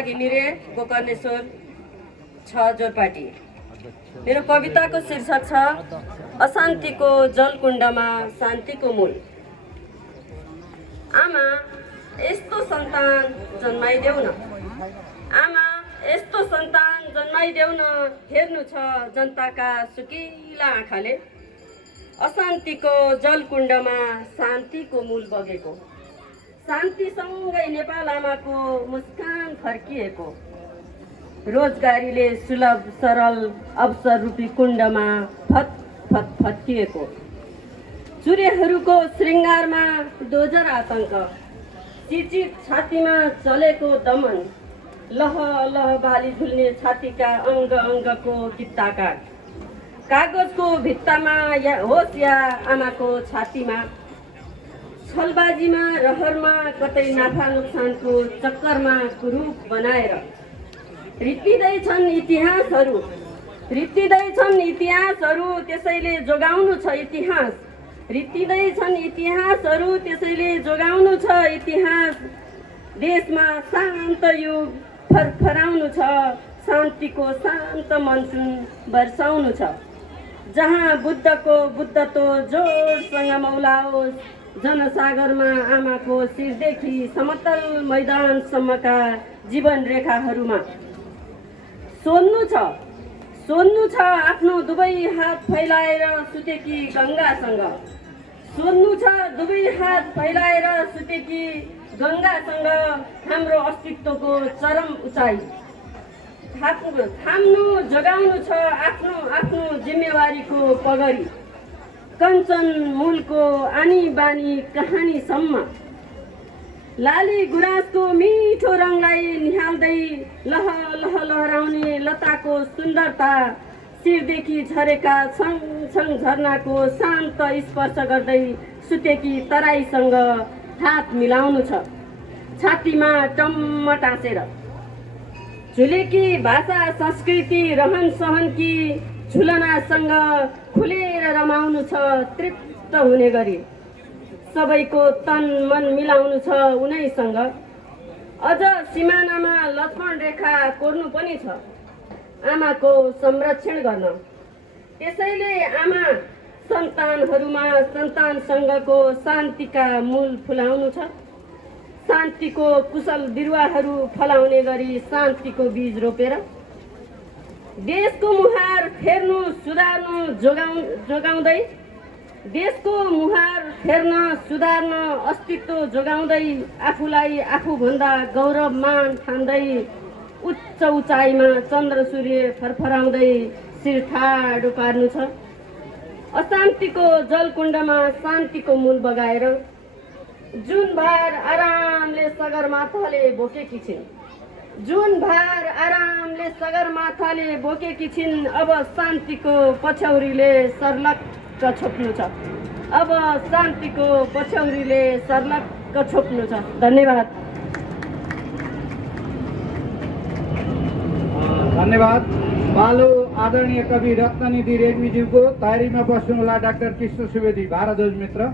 घिमिरे गोकर्णेश्वर 6 जोरपाटी। मेरो कविताको शीर्षक छ अशान्तिको जलकुण्डमा शान्तिको मूल। आमा यस्तो सन्तान जन्माइदेऊ न, आमा यस्तो सन्तान जन्माइदेऊ न, हेर्नु छ जनताका सुकिला आँखाले अशान्तिको जलकुण्डमा शान्तिको मूल बगेको। शान्तिसँगै नेपाल आमाको मुस्कान फर्किएको, रोजगारीले सुलभ सरल अवसर रूपी कुण्डमा फत फत फत्किएको। चुरेहरूको श्रृङ्गारमा दोजर आतङ्क, चिचित छातीमा चलेको दमन, लह लह बाली झुल्ने छातीका अङ्ग अङ्गको कित्ताकाट, कागजको भित्तामा या होस् या आमाको छातीमा, छलबाजीमा रहरमा कतै नाफा नोक्सानको चक्करमा कुरूप बनाएर रित्तिँदैछन् इतिहासहरू, रित्तिँदैछन् इतिहासहरू, त्यसैले जोगाउनु छ इतिहास, रित्तिँदैछन् इतिहासहरू, त्यसैले जोगाउनु छ इतिहास। देशमा शान्त युग फरफराउनु छ, शान्तिको शान्त मनसुन वर्षाउनु छ, जहाँ बुद्धको बुद्धत्व जोडसँग मौलाओस्, जनसागरमा आमाको शिरदेखि समतल मैदानसम्मका जीवन रेखाहरूमा। सोध्नु छ आफ्नो दुवै हात फैलाएर सुतेकी गङ्गासँग, सोध्नु छ दुवै हात फैलाएर सुतेकी गङ्गासँग हाम्रो अस्तित्वको चरम उचाइ। थाम्नु जगाउनु छ आफ्नो आफ्नो जिम्मेवारीको पगरी, कञ्चन मूलको आनी बानी कहानीसम्म। लाली गुराँसको मिठो रङलाई निहाल्दै लह लह लहराउने लताको सुन्दरता, शिरदेखि झरेका छङ झरनाको शान्त स्पर्श गर्दै सुतेकी तराईसँग हात मिलाउनु छ, छातीमा टम्म टाँसेर। झुलेकी भाषा संस्कृति रहन सहनकी झुलनासँग खुलेर रमाउनु छ तृप्त हुने गरी, सबैको तन मन मिलाउनु छ उनैसँग। अझ सिमानामा लक्ष्मण रेखा कोर्नु पनि छ आमाको संरक्षण गर्न, त्यसैले आमा सन्तानहरूमा सन्तानसँगको शान्तिका मूल फुलाउनु छ, शान्तिको कुशल बिरुवाहरू फलाउने गरी शान्तिको बीज रोपेर। देशको मुहार फेर्नु सुधार्नु जोगाउँदै, देशको मुहार फेर्न सुधार्न अस्तित्व जोगाउँदै, आफूलाई आफूभन्दा गौरवमान ठान्दै, उच्च उचाइमा चन्द्र सूर्य फरफराउँदै शिर ठाडो पार्नु छ। अशान्तिको जलकुण्डमा शान्तिको मूल बगाएर जुनभार आरामले सगरमाथाले बोकेकी छिन्, जुनभार आरामले सगरमाथाले बोकेकी छिन्। अब शान्तिको पछौरीले सर्लक्क छोप्नु छ, अब शान्तिको पछौरीले सर्लक्क छोप्नु छ। धन्यवाद। धन्यवाद। पालो आदरणीय कवि रत्ननिधि रेग्मीज्यूको तयारीमा बस्नुहोला डाक्टर कृष्ण सुवेदी भारद्वाज मित्र।